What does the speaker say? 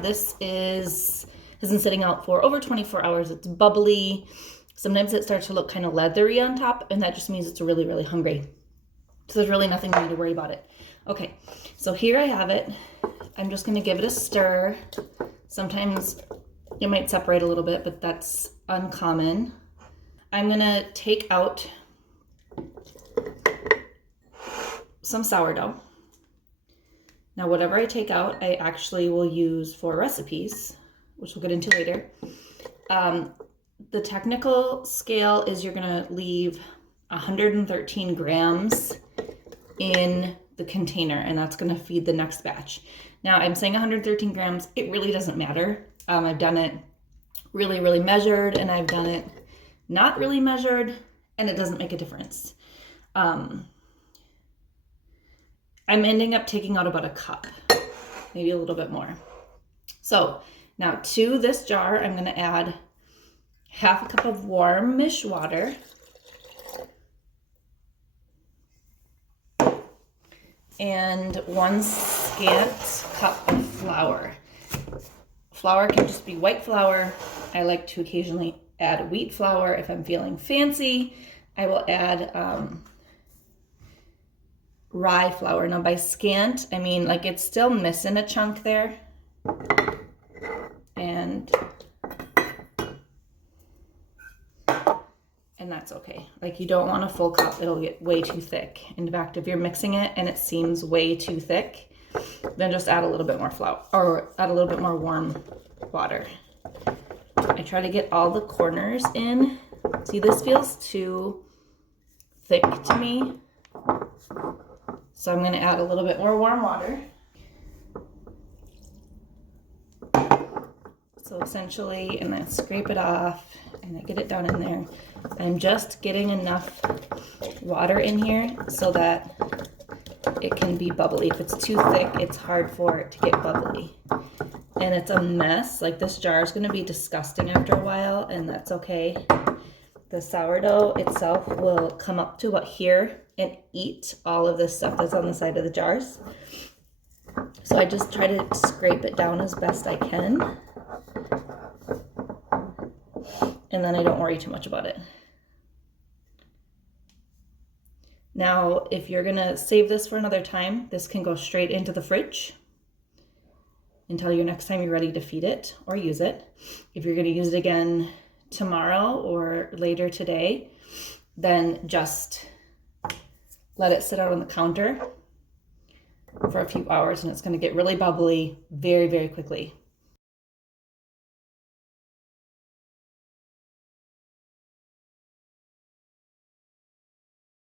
This has been sitting out for over 24 hours. It's bubbly. Sometimes it starts to look kind of leathery on top, and that just means it's really, really hungry. So there's really nothing we need to worry about it. Okay, so here I have it. I'm just gonna give it a stir. Sometimes it might separate a little bit, but that's uncommon. I'm gonna take out some sourdough. Now, whatever I take out, I actually will use for recipes, which we'll get into later. The technical scale is you're gonna leave 113 grams in the container, and that's gonna feed the next batch. Now, I'm saying 113 grams, it really doesn't matter. I've done it really, really measured, and I've done it not really measured, and it doesn't make a difference. I'm ending up taking out about a cup, maybe a little bit more. So now to this jar, I'm gonna add half a cup of warmish water. And 1 scant cup of flour. Flour can just be white flour. I like to occasionally add wheat flour if I'm feeling fancy. I will add rye flour. Now by scant, I mean like it's still missing a chunk there. And that's okay. Like, you don't want a full cup, it'll get way too thick. In fact, if you're mixing it and it seems way too thick, then just add a little bit more flour or add a little bit more warm water. I try to get all the corners in. See, this feels too thick to me. So I'm gonna add a little bit more warm water. So essentially, and then scrape it off and I get it down in there. I'm just getting enough water in here so that it can be bubbly. If it's too thick, it's hard for it to get bubbly. And it's a mess. Like, this jar is gonna be disgusting after a while, and that's okay. The sourdough itself will come up to about here and eat all of this stuff that's on the side of the jars. So I just try to scrape it down as best I can. And then I don't worry too much about it. Now, if you're gonna save this for another time, this can go straight into the fridge until your next time you're ready to feed it or use it. If you're gonna use it again tomorrow or later today, then just let it sit out on the counter for a few hours, and it's gonna get really bubbly very, very quickly.